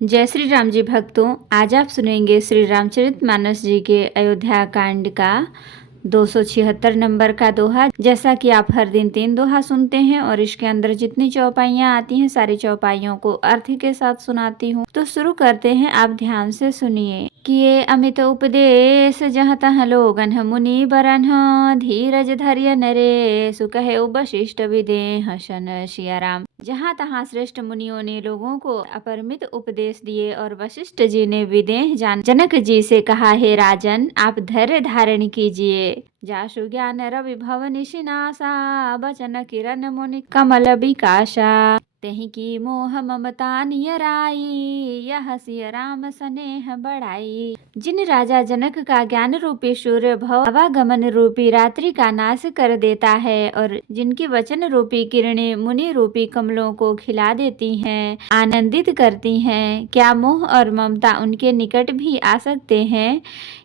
जय श्री राम जी भक्तों, आज आप सुनेंगे श्री रामचरितमानस जी के अयोध्या कांड का 276 नंबर का दोहा। जैसा कि आप हर दिन 3 दोहा सुनते हैं और इसके अंदर जितनी चौपाइयाँ आती हैं सारी चौपाइयों को अर्थ के साथ सुनाती हूँ। तो शुरू करते हैं, आप ध्यान से सुनिए। किए अमित उपदेश जहाँ तहाँ लोगन मुनि बरन धीरज धैर्य नरे सुकहे वशिष्ठ विदेह शन सिया राम। जहाँ तहाँ श्रेष्ठ मुनियों ने लोगों को अपरिमित उपदेश दिए और वशिष्ठ जी ने विदेह जनक जी से कहा, हे राजन, आप धैर्य धारण कीजिए। जासु ज्ञान रवि भव निशिनासा बचन किरण मुनि कमल विकासा। तेहि की मोह ममता नियराई यह सिय राम स्नेह बढ़ाई। जिन राजा जनक का ज्ञान रूपी सूर्य भव आवागमन रूपी रात्रि का नाश कर देता है और जिनकी वचन रूपी किरणें मुनि रूपी कमलों को खिला देती हैं, आनंदित करती हैं, क्या मोह और ममता उनके निकट भी आ सकते हैं?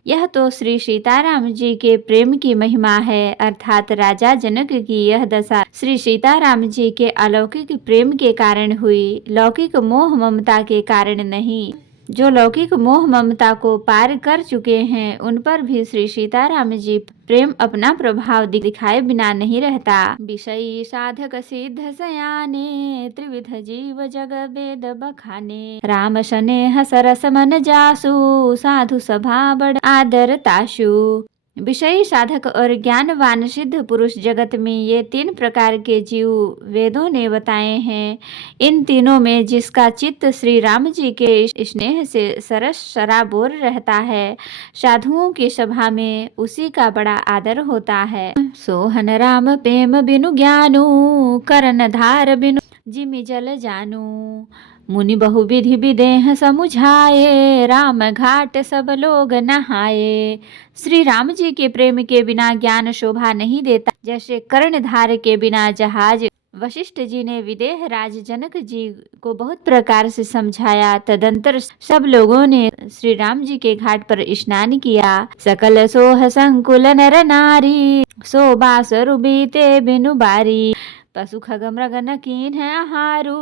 यह तो श्री सीताराम जी के प्रेम की महिमा है, अर्थात राजा जनक की यह दशा श्री सीताराम जी के अलौकिक प्रेम के कारण हुई, लौकिक मोह ममता के कारण नहीं। जो लौकिक मोह ममता को पार कर चुके हैं उन पर भी श्री सीताराम जी प्रेम अपना प्रभाव दिखाए बिना नहीं रहता। विषयी साधक सिद्ध सयाने त्रिविध जीव जग वेद बखाने। राम स्नेह सरस मन जासु साधु सभा बड़ आदर ताशु। विषयी साधक और ज्ञानवान सिद्ध पुरुष जगत में ये 3 प्रकार के जीव वेदों ने बताए हैं। इन तीनों में जिसका चित्त श्री राम जी के स्नेह से सरस सराबोर रहता है, साधुओं की सभा में उसी का बड़ा आदर होता है। सोहन राम प्रेम बिनु ज्ञानु करन धार बिनु जिमि जल जानू। मुनि बहुविधि विदेह समुझाए राम घाट सब लोग नहाए। श्री राम जी के प्रेम के बिना ज्ञान शोभा नहीं देता, जैसे कर्णधार के बिना जहाज। वशिष्ठ जी ने विदेह राज जनक जी को बहुत प्रकार से समझाया। तदंतर सब लोगों ने श्री राम जी के घाट पर स्नान किया। सकल सोह संकुल नर नारी सो बासरु बीते बिनु बारी। पशु खग मृग न कीन है आहारू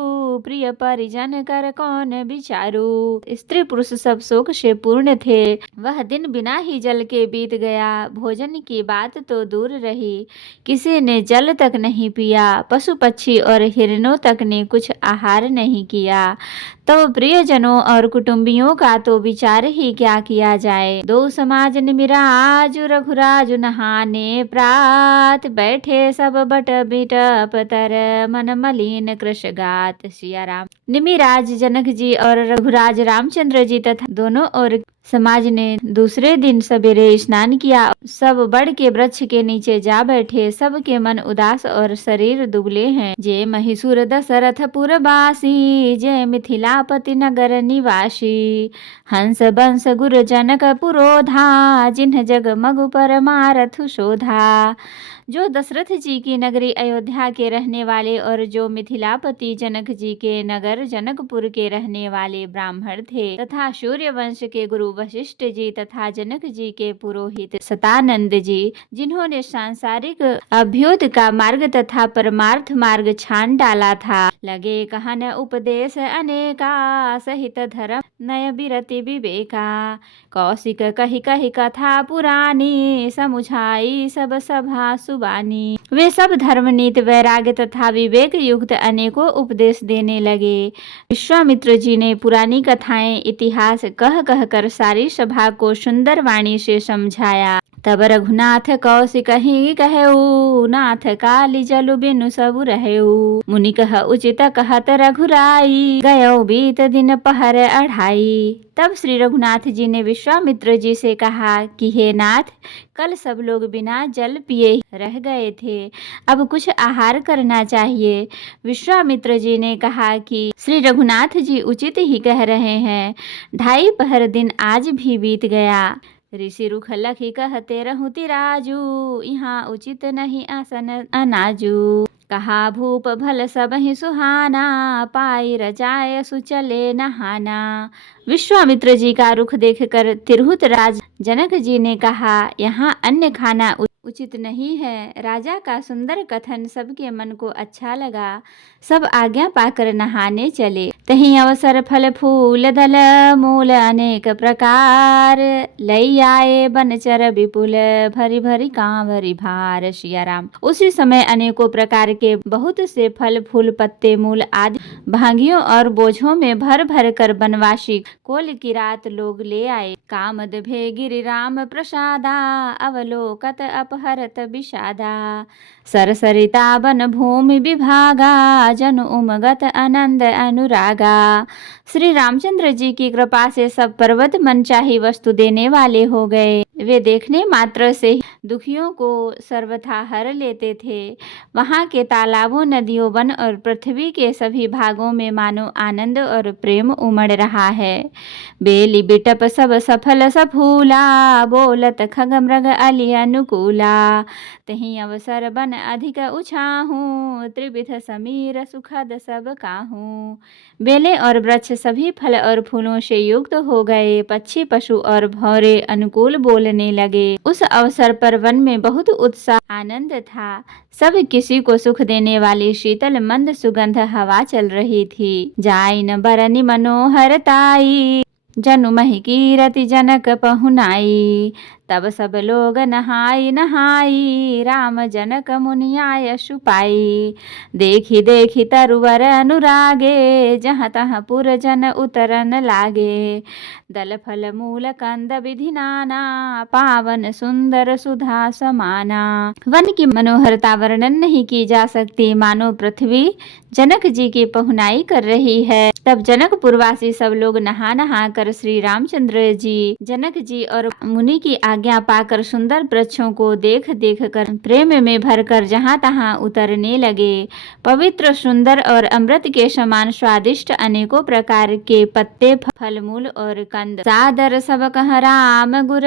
प्रिय परिजन कर कौन विचारू। स्त्री पुरुष सब शोक से पूर्ण थे। वह दिन बिना ही जल के बीत गया। भोजन की बात तो दूर रही, किसी ने जल तक नहीं पिया। पशु पक्षी और हिरणों तक ने कुछ आहार नहीं किया। तो प्रियजनों और कुटुंबियों का तो विचार ही क्या किया जाए। दो समाज निमिराज रघुराज नहाने प्रात बैठे सब बट बिटप तर मन मलिन कृष गात सिया राम। निमिराज जनक जी और रघुराज रामचंद्र जी तथा दोनों और समाज ने दूसरे दिन सवेरे स्नान किया। सब बड़ के वृक्ष के नीचे जा बैठे। सबके मन उदास और शरीर दुबले हैं। जय महिषूर दशरथ पुरवासी जय मिथिलापति नगर निवासी। हंस बंस गुर जनक पुरोधा जिन्ह जग मगु परमारथ शोधा। जो दशरथ जी की नगरी अयोध्या के रहने वाले और जो मिथिलापति जनक जी के नगर जनकपुर के रहने वाले ब्राह्मण थे, तथा सूर्य वंश के गुरु वशिष्ठ जी तथा जनक जी के पुरोहित सतानंद जी, जिन्होंने सांसारिक अभ्युत का मार्ग तथा परमार्थ मार्ग छान डाला था, लगे कहन उपदेश अनेका सहित धर्म नय बिरति विवेका। कौशिक कही कही कथा पुरानी समुझाई सब सभा सुबानी। वे सब धर्मनीत वैराग्य तथा विवेक युक्त अनेकों उपदेश देने लगे। विश्वामित्र जी ने पुरानी कथाएं इतिहास कह कह कर सारी सभा को सुंदर वाणी से समझाया। तब रघुनाथ कौशिक ही कहऊ नाथ काली जलु बिनु सबु रहेऊ। मुनि कह उचित कहत रघुराई गयो बीत दिन पहर अढ़ाई। तब श्री रघुनाथ जी ने विश्वामित्र जी से कहा कि हे नाथ, कल सब लोग बिना जल पिए रह गए थे, अब कुछ आहार करना चाहिए। विश्वामित्र जी ने कहा कि श्री रघुनाथ जी उचित ही कह रहे हैं। 2.5 पहर दिन आज भी बीत गया। ऋषि रुख लखी कहते रहूं तिराजू यहाँ उचित नहीं आसन अनाजू। कहा भूप भल सब ही सुहाना पाई रजाय सुचले नहाना। विश्वामित्र जी का रुख देखकर तिरहुत राज जनक जी ने कहा, यहाँ अन्न खाना उचित नहीं है। राजा का सुंदर कथन सबके मन को अच्छा लगा। सब आज्ञा पाकर नहाने चले। तहीं अवसर फल फूल दल मूल अनेक प्रकार, लई आए बनचर विपुल भरी भरी कांवरी भार। सिया राम। उसी समय अनेकों प्रकार के बहुत से फल फूल पत्ते मूल आदि भांगियों और बोझों में भर भर कर बनवासी कोल की रात लोग ले आए। कामद भे गिरि राम प्रसादा, अवलोकत अपहरत विषादा। सरसरिता वन भूमि विभागा, जन उमगत आनंद अनुरागा। श्री रामचंद्र जी की कृपा से सब पर्वत मनचाही वस्तु देने वाले हो गए। वे देखने मात्र से दुखियों को सर्वथा हर लेते थे। वहाँ के तालाबों, नदियों, वन और पृथ्वी के सभी भागों में मानो आनंद और प्रेम उमड़ रहा है। बेली बिटप सब सफल सफूला, बोलत खग मृग अली अनुकूला। तहीं अवसर बन अधिक उछाहूँ, त्रिविध समीर सुखद सब काहूँ। बेले और वृक्ष सभी फल और फूलों से युक्त हो गए। पक्षी, पशु और भौरे अनुकूल बोलने लगे। उस अवसर पर वन में बहुत उत्साह आनंद था। सब किसी को सुख देने वाली शीतल मंद सुगंध हवा चल रही थी। जाइन बरनि मनोहरताई, जनु महि कीरति जनक पहुनाई। तब सब लोग नहाई नहाई, राम जनक मुनि आयसु पाई। देखी देखी तरुवर अनुरागे, जहाँ तहाँ पुर जन उतरन लागे। दल फल मूल कंद विधि नाना, पावन सुंदर सुधा समाना। वन की मनोहरता वर्णन नहीं की जा सकती, मानो पृथ्वी जनक जी की पहुनाई कर रही है। तब जनकपुरवासी सब लोग नहा नहा कर श्री रामचंद्र जी, जनक जी और मुनि की आज्ञा पाकर सुंदर वृक्षों को देख देख कर प्रेम में भरकर जहाँ तहाँ उतरने लगे। पवित्र, सुंदर और अमृत के समान स्वादिष्ट अनेकों प्रकार के पत्ते, फल मूल और कंद सादर सब कह राम गुर,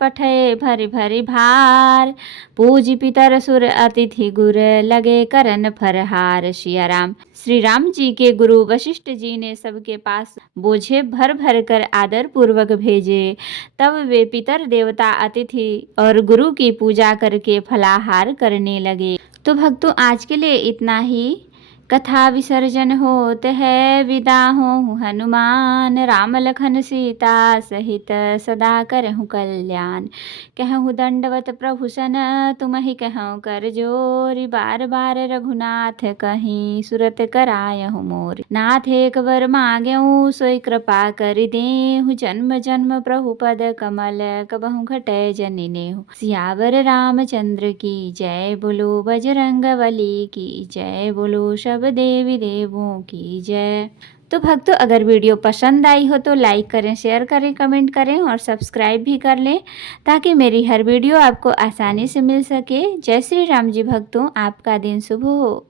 पठे भरी भरी भार। पूज पितर सुर अतिथि गुर, लगे करन फरहार। सिया राम। श्री राम जी के गुरु वशिष्ठ जी ने सबके पास बोझे भर भर कर आदर पूर्वक भेजे। तब वे पितर, देवता, अतिथि और गुरु की पूजा करके फलाहार करने लगे। तो भक्तों, आज के लिए इतना ही। कथा विसर्जन होत है, विदा हो हनुमान। राम लखन सीता सहित सदा करहु कल्याण। कहूँ दंडवत प्रभु सन, तुमहि कहूँ कर जोरी। बार बार रघुनाथ कहीं, सुरत करायहु मोरी। नाथ एक बर मांगेऊ, सोई कृपा कर देहु। जन्म जन्म प्रभु पद कमल, कबहु घटै जनि नेहु। सियावर रामचंद्र की जय, बोलो बजरंगबली की जय, बोलो सब देवी देवों की जय। तो भक्तों, अगर वीडियो पसंद आई हो तो लाइक करें, शेयर करें, कमेंट करें और सब्सक्राइब भी कर लें, ताकि मेरी हर वीडियो आपको आसानी से मिल सके। जय श्री राम जी भक्तों, आपका दिन शुभ हो।